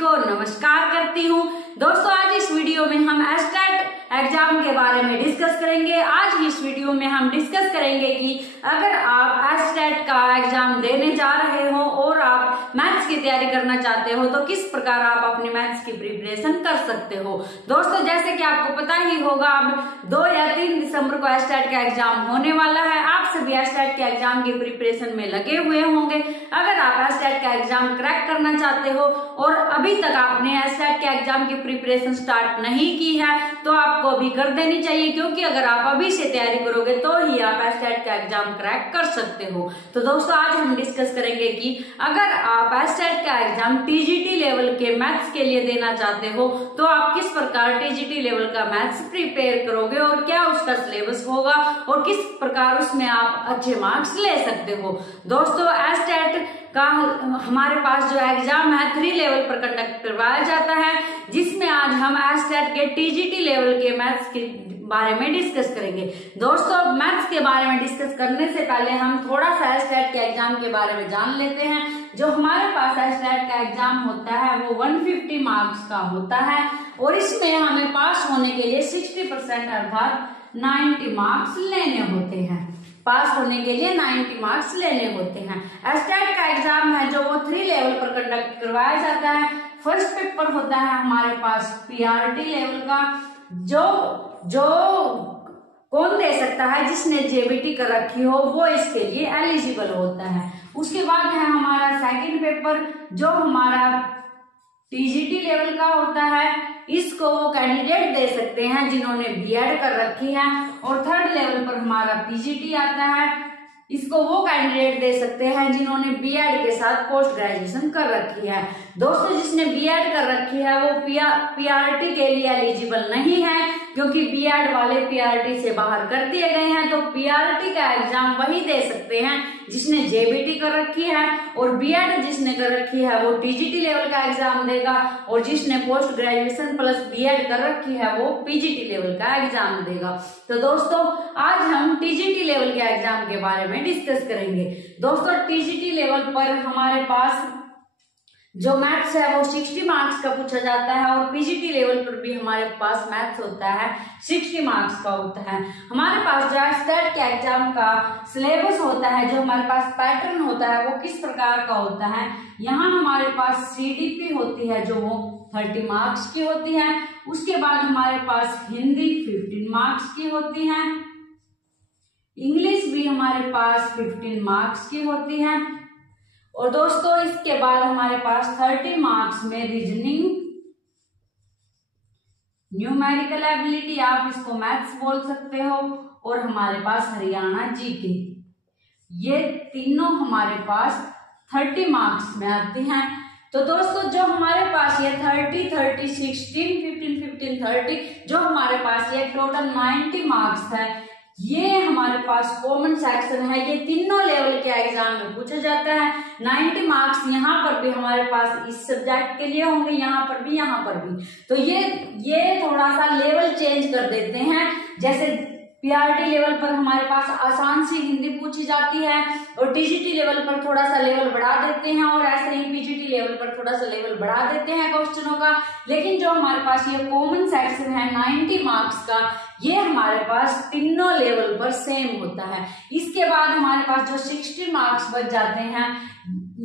को नमस्कार करती हूँ। दोस्तों आज इस वीडियो में हम एस्टेट एग्जाम के बारे में डिस्कस करेंगे। आज इस वीडियो में हम डिस्कस करेंगे कि अगर आप एस्टेट का एग्जाम देने जा रहे हो और आप मैथ्स की तैयारी करना चाहते हो तो किस प्रकार आप अपनी मैथ्स की प्रिपरेशन कर सकते हो। दोस्तों जैसे कि आपको पता ही होगा अब 2 या 3 दिसंबर को एस्टेट का एग्जाम होने वाला है। आप सभी एस्टेट के एग्जाम की प्रिपरेशन में लगे हुए होंगे। अगर आप एस्टेट का एग्जाम क्रैक करना चाहते हो और अभी तक आपने एस्टेट के एग्जाम की प्रिपरेशन स्टार्ट नहीं की है तो आपको अभी कर देनी चाहिए, क्योंकि अगर आप अभी से तैयारी करोगे तो ही आप एस्टेट का एग्जाम क्रैक कर सकते हो। तो दोस्तों आज हम डिस्कस करेंगे कि अगर आप एस्टेट का एग्जाम टीजीटी लेवल के मैथ्स के लिए देना चाहते हो तो आप किस प्रकार टीजीटी लेवल का मैथ्स प्रिपेयर करोगे और क्या उसका सिलेबस होगा और किस प्रकार उसमें आप अच्छे मार्क्स ले सकते हो। दोस्तों एस्टेट का हमारे पास जो एग्जाम है 3 लेवल पर कंडक्ट करवाया जाता है, जिसमें आज हम एस्टेट के टीजीटी लेवल के मैथ्स के बारे में डिस्कस करेंगे। दोस्तों मैथ्स के बारे में डिस्कस करने से पहले हम थोड़ा सा एस्टेट के एग्जाम के बारे में जान लेते हैं। जो हमारे पास एस्टेट का एग्जाम होता है वो 150 मार्क्स का होता है और इसमें हमें पास होने के लिए 60% अर्थात 90 मार्क्स लेने होते हैं। पास होने के लिए 90 मार्क्स लेने होते हैं। एस्टेट का एग्जाम है जो वो 3 लेवल पर कंडक्ट करवाया जाता है। फर्स्ट पेपर होता है हमारे पास पीआरटी लेवल का, जो कौन दे सकता है, जिसने जेबीटी कर रखी हो वो इसके लिए एलिजिबल होता है। उसके बाद है हमारा सेकंड पेपर जो हमारा टीजीटी लेवल का होता है। इसको वो कैंडिडेट दे सकते हैं जिन्होंने बीएड कर रखी है। और थर्ड लेवल पर हमारा पीजीटी आता है। इसको वो कैंडिडेट दे सकते हैं जिन्होंने बीएड के साथ पोस्ट ग्रेजुएशन कर रखी है। दोस्तों जिसने बीएड कर रखी है वो पीआरटी के लिए एलिजिबल नहीं है, क्योंकि बीएड वाले पीआरटी से बाहर कर दिए गए हैं। तो पीआरटी का एग्जाम वही दे सकते हैं जिसने जेबीटी कर रखी है, और बीएड जिसने कर रखी है वो टीजीटी लेवल का एग्जाम देगा, और जिसने पोस्ट ग्रेजुएशन प्लस बीएड कर रखी है वो पीजीटी लेवल का एग्जाम देगा। तो दोस्तों आज हम टीजीटी लेवल के एग्जाम के बारे में डिस्कस करेंगे। दोस्तों टीजीटी लेवल पर हमारे पास जो मैथ्स है वो 60 मार्क्स का पूछा जाता है और पीजीटी लेवल पर भी हमारे पास मैथ्स होता है 60 मार्क्स का होता है। हमारे पास जो एस्टेट के एग्जाम का सिलेबस होता है, जो हमारे पास पैटर्न होता है वो किस प्रकार का होता है। यहाँ हमारे पास सीडीपी होती है जो वो 30 मार्क्स की होती है। उसके बाद हमारे पास हिंदी 15 मार्क्स की होती है। इंग्लिश भी हमारे पास 15 मार्क्स की होती है। और दोस्तों इसके बाद हमारे पास 30 मार्क्स में रीजनिंग, न्यूमेरिकल एबिलिटी, आप इसको मैथ्स बोल सकते हो, और हमारे पास हरियाणा जीके, ये तीनों हमारे पास 30 मार्क्स में आती हैं। तो दोस्तों जो हमारे पास ये 30, 30, 16, 15, 15, 30 जो हमारे पास ये टोटल 90 मार्क्स है, ये हमारे पास कॉमन सेक्शन है। ये तीनों लेवल के एग्जाम में पूछा जाता है। 90 मार्क्स यहाँ पर भी हमारे पास इस सब्जेक्ट के लिए होंगे, यहाँ पर भी, यहाँ पर भी। तो ये थोड़ा सा लेवल चेंज कर देते हैं। जैसे पीआरटी लेवल पर हमारे पास आसान सी हिंदी पूछी जाती है और टीजीटी लेवल पर थोड़ा सा लेवल बढ़ा देते हैं, और ऐसे ही पीजीटी लेवल पर थोड़ा सा लेवल बढ़ा देते हैं क्वेश्चनों का। लेकिन जो हमारे पास ये कॉमन सेक्शन है 90 मार्क्स का, ये हमारे पास तीनों लेवल पर सेम होता है। इसके बाद हमारे पास जो 60 मार्क्स बच जाते हैं,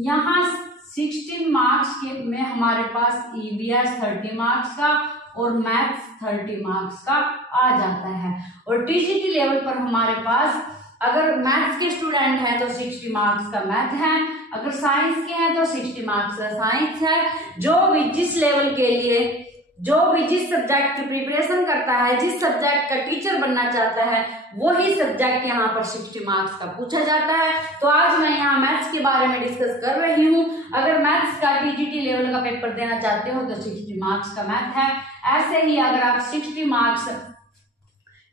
यहाँ 16 मार्क्स के में हमारे पास ईवीएस 30 मार्क्स का और मैथ्स 30 मार्क्स का आ जाता है। और टीजीटी लेवल पर हमारे पास अगर मैथ्स के स्टूडेंट हैं तो 60 मार्क्स का मैथ है, अगर साइंस के हैं तो 60 मार्क्स का साइंस है। जो भी जिस लेवल के लिए जो भी जिस सब्जेक्ट की प्रिपरेशन करता है, जिस सब्जेक्ट का टीचर बनना चाहता है, वही सब्जेक्ट यहाँ पर 60 मार्क्स का पूछा जाता है। तो आज मैं यहाँ मैथ्स के बारे में डिस्कस कर रही हूँ। अगर मैथ्स का टीजीटी लेवल का पेपर देना चाहते हो तो 60 मार्क्स का मैथ है। ऐसे ही अगर आप 60 मार्क्स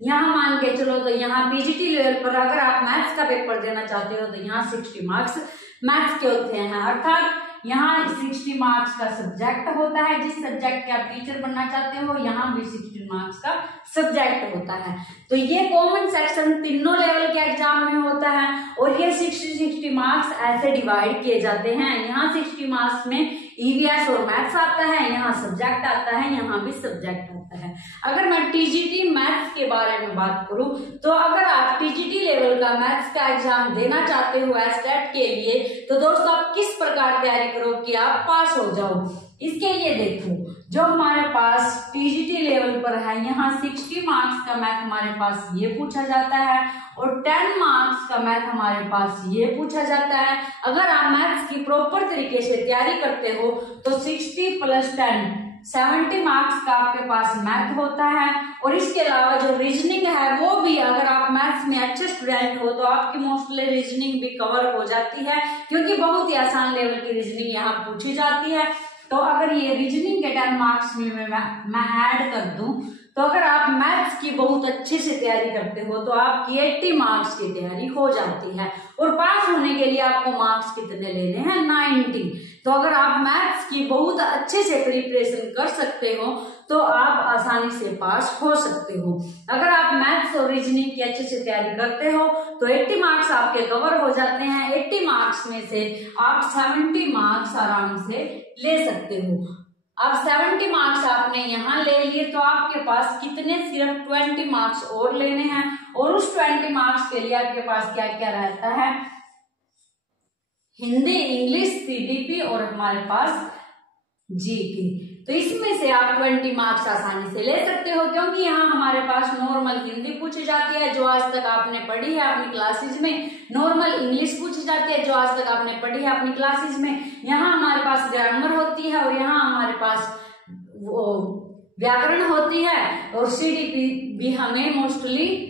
यहाँ मान के चलो तो यहाँ पीजीटी लेवल पर अगर आप मैथ्स का पेपर देना चाहते हो तो यहाँ 60 मार्क्स मैथ्स के होते हैं। अर्थात यहाँ 60 मार्क्स का सब्जेक्ट होता है, जिस सब्जेक्ट के आप टीचर बनना चाहते हो यहाँ भी 60 मार्क्स का सब्जेक्ट होता है। तो ये कॉमन सेक्शन तीनों लेवल के एग्जाम में होता है और ये 60 मार्क्स ऐसे डिवाइड किए जाते हैं। यहाँ 60 मार्क्स में ईवीएस और मैथ्स आता है, यहाँ सब्जेक्ट आता है, यहाँ भी सब्जेक्ट आता है। अगर मैं टीजीटी मैथ्स के बारे में बात करूं तो अगर आप टीजीटी लेवल का मैथ्स का एग्जाम देना चाहते हो एस्टेट के लिए तो दोस्तों आप किस प्रकार तैयारी करो कि आप पास हो जाओ। इसके लिए देखो, जो हमारे पास टीजीटी लेवल पर है यहाँ 60 मार्क्स का मैथ हमारे पास ये पूछा जाता है और 10 मार्क्स का मैथ हमारे पास ये पूछा जाता है। अगर आप मैथ्स की प्रॉपर तरीके से तैयारी करते हो तो 60 + 10 70 मार्क्स का आपके पास मैथ होता है। और इसके अलावा जो रीजनिंग है वो भी, अगर आप मैथ्स में अच्छे स्टूडेंट हो तो आपकी मोस्टली रीजनिंग भी कवर हो जाती है, क्योंकि बहुत ही आसान लेवल की रीजनिंग यहाँ पूछी जाती है। तो अगर ये रीजनिंग के 10 मार्क्स में मैं ऐड कर दूं तो अगर आप मैथ्स की बहुत अच्छे से तैयारी करते हो तो आपकी 80 मार्क्स की तैयारी हो जाती है। और पास होने के लिए आपको मार्क्स कितने लेने हैं? 90। तो अगर आप मैथ्स की बहुत अच्छे से प्रिपरेशन कर सकते हो तो आप आसानी से पास हो सकते हो। अगर आप मैथ्स और रीजनिंग की अच्छे से तैयारी करते हो तो 80 मार्क्स आपके कवर हो जाते हैं। 80 मार्क्स में से आप 70 मार्क्स आराम से ले सकते हो। अब 70 मार्क्स आपने यहाँ ले लिए तो आपके पास कितने? सिर्फ 20 मार्क्स और लेने हैं। और उस 20 मार्क्स के लिए आपके पास क्या क्या रहता है? हिंदी, इंग्लिश, सीडीपी और हमारे पास जीके। तो इसमें से आप 20 मार्क्स आसानी से ले सकते हो, क्योंकि यहाँ हमारे पास नॉर्मल हिंदी पूछी जाती है जो आज तक आपने पढ़ी है अपनी क्लासेज में, नॉर्मल इंग्लिश पूछी जाती है जो आज तक आपने पढ़ी है अपनी क्लासेज में, यहाँ हमारे पास ग्रामर होती है और यहाँ हमारे पास वो व्याकरण होती है और सीडीपी भी हमें मोस्टली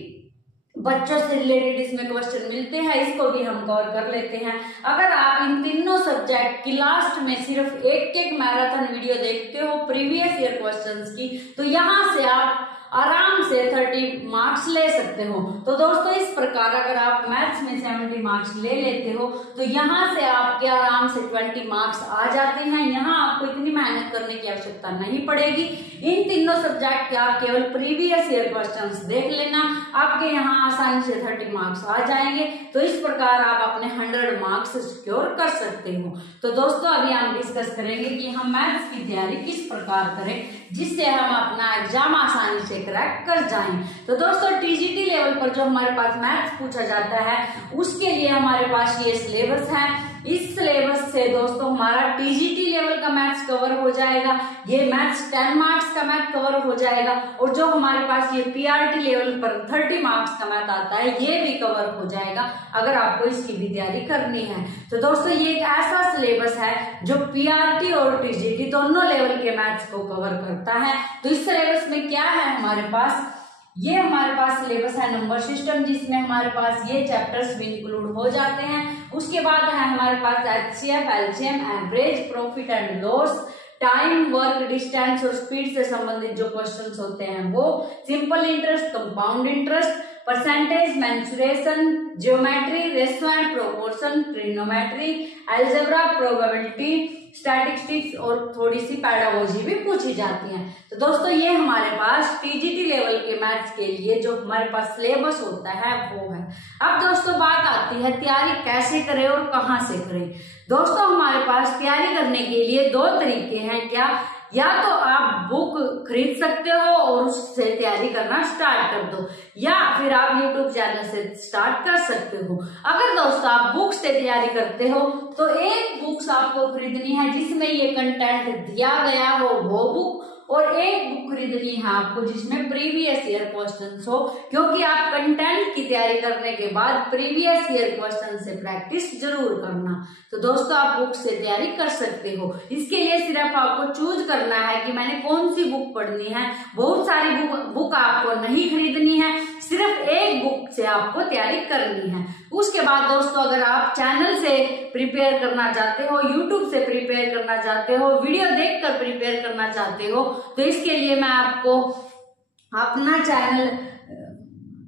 बच्चों से रिलेटेड इसमें क्वेश्चन मिलते हैं, इसको भी हम कवर कर लेते हैं। अगर आप इन तीनों सब्जेक्ट की लास्ट में सिर्फ एक मैराथन वीडियो देखते हो प्रीवियस ईयर क्वेश्चंस की तो यहाँ से आप आराम से 30 मार्क्स ले सकते हो। तो दोस्तों इस प्रकार अगर आप मैथ्स में 70 मार्क्स ले लेते हो तो यहाँ से आपके आराम से 20 मार्क्स आ जाते हैं। यहाँ आपको इतनी मेहनत करने की आवश्यकता नहीं पड़ेगी। इन तीनों सब्जेक्ट के आप केवल प्रीवियस ईयर क्वेश्चंस देख लेना, आपके यहाँ आसानी से 30 मार्क्स आ जाएंगे। तो इस प्रकार आप अपने 100 मार्क्स सिक्योर कर सकते हो। तो दोस्तों अभी हम डिस्कस करेंगे कि हम मैथ्स की तैयारी किस प्रकार करें जिससे हम अपना एग्जाम आसानी से क्रैक कर जाएं। तो दोस्तों टीजीटी लेवल पर जो हमारे पास मैथ्स पूछा जाता है उसके लिए हमारे पास ये सिलेबस है। इस सिलेबस से दोस्तों हमारा टीजीटी लेवल का मैथ्स कवर हो जाएगा, ये मैथ्स 10 मार्क्स का मैथ कवर हो जाएगा और जो हमारे पास ये पीआरटी लेवल पर 30 मार्क्स का मैथ आता है ये भी कवर हो जाएगा अगर आपको इसकी भी तैयारी करनी है। तो दोस्तों ये एक ऐसा सिलेबस है जो पीआरटी और टीजीटी दोनों लेवल के मैथ्स को कवर करता है। तो इस सिलेबस में क्या है हमारे पास? ये हमारे पास सिलेबस है नंबर सिस्टम, जिसमें हमारे पास ये चैप्टर्स भी इंक्लूड हो जाते हैं। उसके बाद है हमारे पास HCF, LCM, average, profit and loss, time, work, distance और स्पीड से संबंधित जो क्वेश्चंस होते हैं वो, simple interest, compound interest, percentage, mensuration, geometry, ratio and proportion, trigonometry, algebra, probability, statistics और थोड़ी सी पेडागोजी भी पूछी जाती है। तो दोस्तों ये हमारे पास टीजीटी लेवल के मैथ्स के लिए जो हमारे पास सिलेबस होता है वो है। अब दोस्तों बात आती है तैयारी कैसे करें और कहाँ से करें। दोस्तों हमारे पास तैयारी करने के लिए 2 तरीके हैं। क्या? या तो आप बुक खरीद सकते हो और उससे तैयारी करना स्टार्ट कर दो, या फिर आप YouTube चैनल से स्टार्ट कर सकते हो। अगर दोस्तों आप बुक से तैयारी करते हो तो एक बुक्स आपको खरीदनी है जिसमें ये कंटेंट दिया गया हो वो बुक, और एक बुक खरीदनी है आपको जिसमें प्रीवियस ईयर क्वेश्चंस हो, क्योंकि आप कंटेंट की तैयारी करने के बाद प्रीवियस ईयर क्वेश्चन से प्रैक्टिस जरूर करना। तो दोस्तों आप बुक से तैयारी कर सकते हो। इसके लिए सिर्फ आपको चूज करना है कि मैंने कौन सी बुक पढ़नी है। बहुत सारी बुक आपको नहीं खरीदनी है, सिर्फ एक बुक से आपको तैयारी करनी है। उसके बाद दोस्तों अगर आप चैनल से प्रिपेयर करना चाहते हो, यूट्यूब से प्रिपेयर करना चाहते हो, वीडियो देखकर प्रिपेयर करना चाहते हो, तो इसके लिए मैं आपको अपना चैनल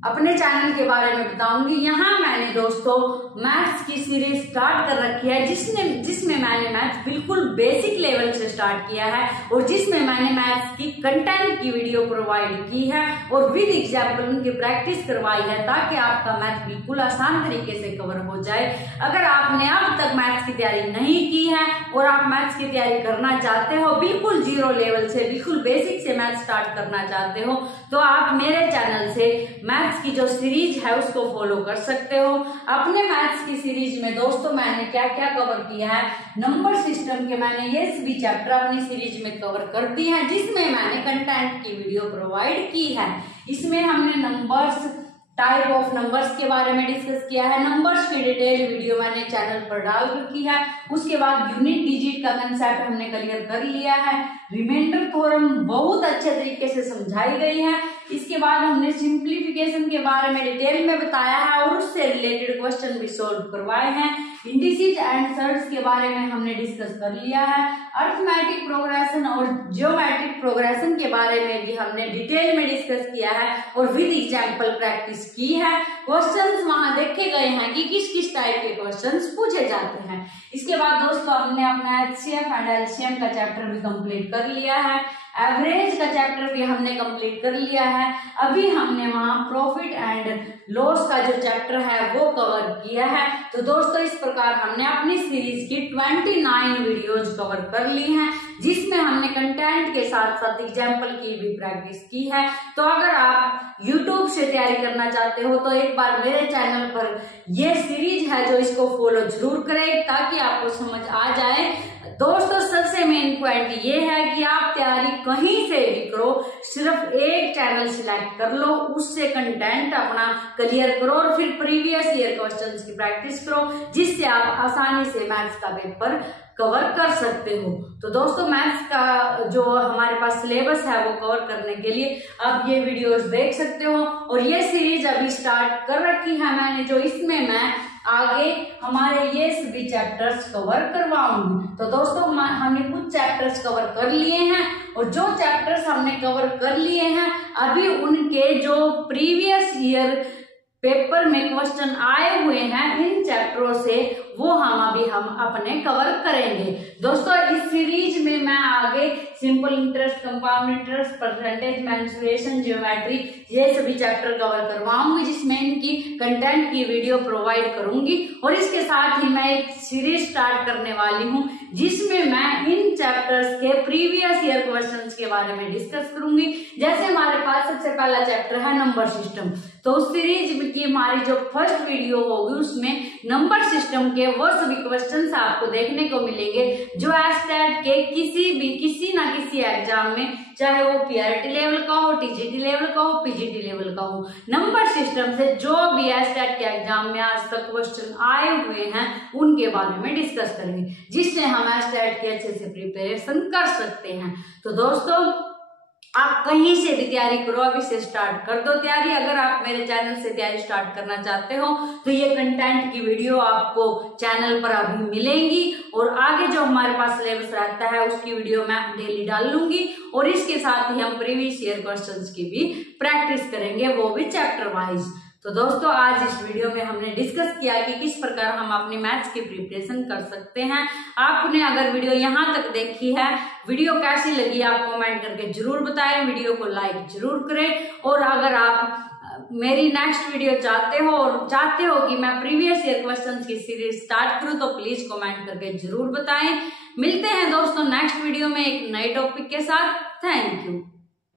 अपने चैनल के बारे में बताऊंगी। यहाँ मैंने दोस्तों मैथ्स की सीरीज स्टार्ट कर रखी है जिसमें मैंने मैथ्स बिल्कुल बेसिक लेवल से स्टार्ट किया है और जिसमें मैंने मैथ्स की कंटेंट की वीडियो प्रोवाइड की है और विद एग्जाम्पल उनकी प्रैक्टिस करवाई है ताकि आपका मैथ बिल्कुल आसान तरीके से कवर हो जाए। अगर आपने अब तक मैथ्स की तैयारी नहीं की है और आप मैथ्स की तैयारी करना चाहते हो, बिल्कुल जीरो लेवल से, बिल्कुल बेसिक से मैथ स्टार्ट करना चाहते हो, तो आप मेरे चैनल से मैथ्स की जो सीरीज है उसको फॉलो कर सकते हो। अपने मैथ्स की सीरीज में दोस्तों मैंने क्या क्या कवर किया है, नंबर सिस्टम के मैंने ये सभी चैप्टर अपनी सीरीज में कवर कर दिए हैं जिसमें मैंने कंटेंट की वीडियो प्रोवाइड की है। इसमें हमने नंबर्स, टाइप ऑफ नंबर्स के बारे में डिस्कस किया है। नंबर्स की डिटेल वीडियो मैंने चैनल पर डाल रखी है। उसके बाद यूनिट डिजिट का कंसेप्ट हमने क्लियर कर लिया है। रिमाइंडर थ्योरम बहुत अच्छे तरीके से समझाई गई है। इसके बाद हमने सिंप्लीफिकेशन के बारे में डिटेल में बताया है और उससे रिलेटेड क्वेश्चन भी सोल्व करवाए हैं। इंडिसेस एंड सर्ट्स के बारे में हमने डिस्कस कर लिया है। अरिथमेटिक प्रोग्रेशन और ज्योमेट्रिक प्रोग्रेशन के बारे में भी हमने डिटेल में डिस्कस किया है और विद एग्जांपल प्रैक्टिस की है। क्वेश्चंस वहां देखे गए हैं कि किस किस टाइप के क्वेश्चंस पूछे जाते हैं। इसके बाद दोस्तों हमने अपना एचसीएफ एंड एलसीएम का चैप्टर भी कंप्लीट कर लिया है। एवरेज का चैप्टर भी हमने कंप्लीट कर लिया है। अभी हमने वहां प्रॉफिट एंड लॉस का जो चैप्टर है वो कवर किया है। तो दोस्तों इस प्रकार हमने अपनी सीरीज की 29 वीडियोज कवर कर ली हैं जिसमें हमने कंटेंट के साथ साथ एग्जाम्पल की भी प्रैक्टिस की है। तो अगर आप YouTube से तैयारी करना चाहते हो तो एक बार मेरे चैनल पर ये सीरीज है जो इसको फॉलो जरूर करें ताकि आपको समझ आ जाए। दोस्तों सबसे मेन पॉइंट ये है कि आप तैयारी कहीं से भी करो, सिर्फ एक चैनल सिलेक्ट कर लो, उससे कंटेंट अपना क्लियर करो और फिर प्रीवियस ईयर क्वेश्चंस की प्रैक्टिस करो जिससे आप आसानी से मैथ्स का पेपर कवर कर सकते हो। तो दोस्तों मैथ्स का जो हमारे पास सिलेबस है वो कवर करने के लिए आप ये वीडियोस देख सकते हो और ये सीरीज अभी स्टार्ट कर रखी है मैंने जो इसमें मैं आगे हमारे ये सभी चैप्टर्स कवर करवाऊंगी। तो दोस्तों हमने कुछ चैप्टर्स कवर कर लिए हैं और जो चैप्टर्स हमने कवर कर लिए हैं अभी उनके जो प्रीवियस ईयर पेपर में क्वेश्चन आए हुए हैं इन चैप्टरों से वो हम अपने कवर करेंगे। दोस्तों इस सीरीज में मैं आगे simple interest, compound interest, percentage, mensuration, geometry ये सभी चैप्टर कवर करवाऊंगी जिसमें इनकी कंटेंट की वीडियो प्रोवाइड करूंगी और इसके साथ ही मैं एक सीरीज स्टार्ट करने वाली हूं जिसमें मैं इन चैप्टर्स के प्रीवियस ईयर क्वेश्चंस के बारे में डिस्कस करूंगी। जैसे हमारे पास सबसे पहला चैप्टर है नंबर सिस्टम, तो उस सीरीज की हमारी जो फर्स्ट वीडियो होगी उसमें नंबर सिस्टम के वो सभी क्वेश्चंस आपको देखने को मिलेंगे जो एस्टेट के किसी ना किसी एग्जाम में, चाहे वो पीआरटी लेवल का हो, टीजीटी लेवल का हो, पीजीटी लेवल का हो, नंबर सिस्टम से जो भी एस्टेट के एग्जाम में आज तक क्वेश्चन आए हुए हैं उनके बारे में डिस्कस करेंगे जिससे हम एस्टेट के अच्छे से प्रिपरेशन कर सकते हैं। तो दोस्तों आप कहीं से भी तैयारी करो, अभी से स्टार्ट कर दो तैयारी। अगर आप मेरे चैनल से तैयारी स्टार्ट करना चाहते हो तो ये कंटेंट की वीडियो आपको चैनल पर अभी मिलेंगी और आगे जो हमारे पास सिलेबस रहता है उसकी वीडियो मैं डेली डाल लूंगी और इसके साथ ही हम प्रीवियस ईयर क्वेश्चंस की भी प्रैक्टिस करेंगे, वो भी चैप्टर वाइज। तो दोस्तों आज इस वीडियो में हमने डिस्कस किया कि किस प्रकार हम अपनी मैथ्स की प्रिपरेशन कर सकते हैं। आपने अगर वीडियो यहाँ तक देखी है, वीडियो कैसी लगी आप कमेंट करके जरूर बताएं, वीडियो को लाइक जरूर करें और अगर आप मेरी नेक्स्ट वीडियो चाहते हो कि मैं प्रीवियस ईयर क्वेश्चंस की सीरीज स्टार्ट करूं तो प्लीज कमेंट करके जरूर बताएं। मिलते हैं दोस्तों नेक्स्ट वीडियो में एक नए टॉपिक के साथ। Thank you.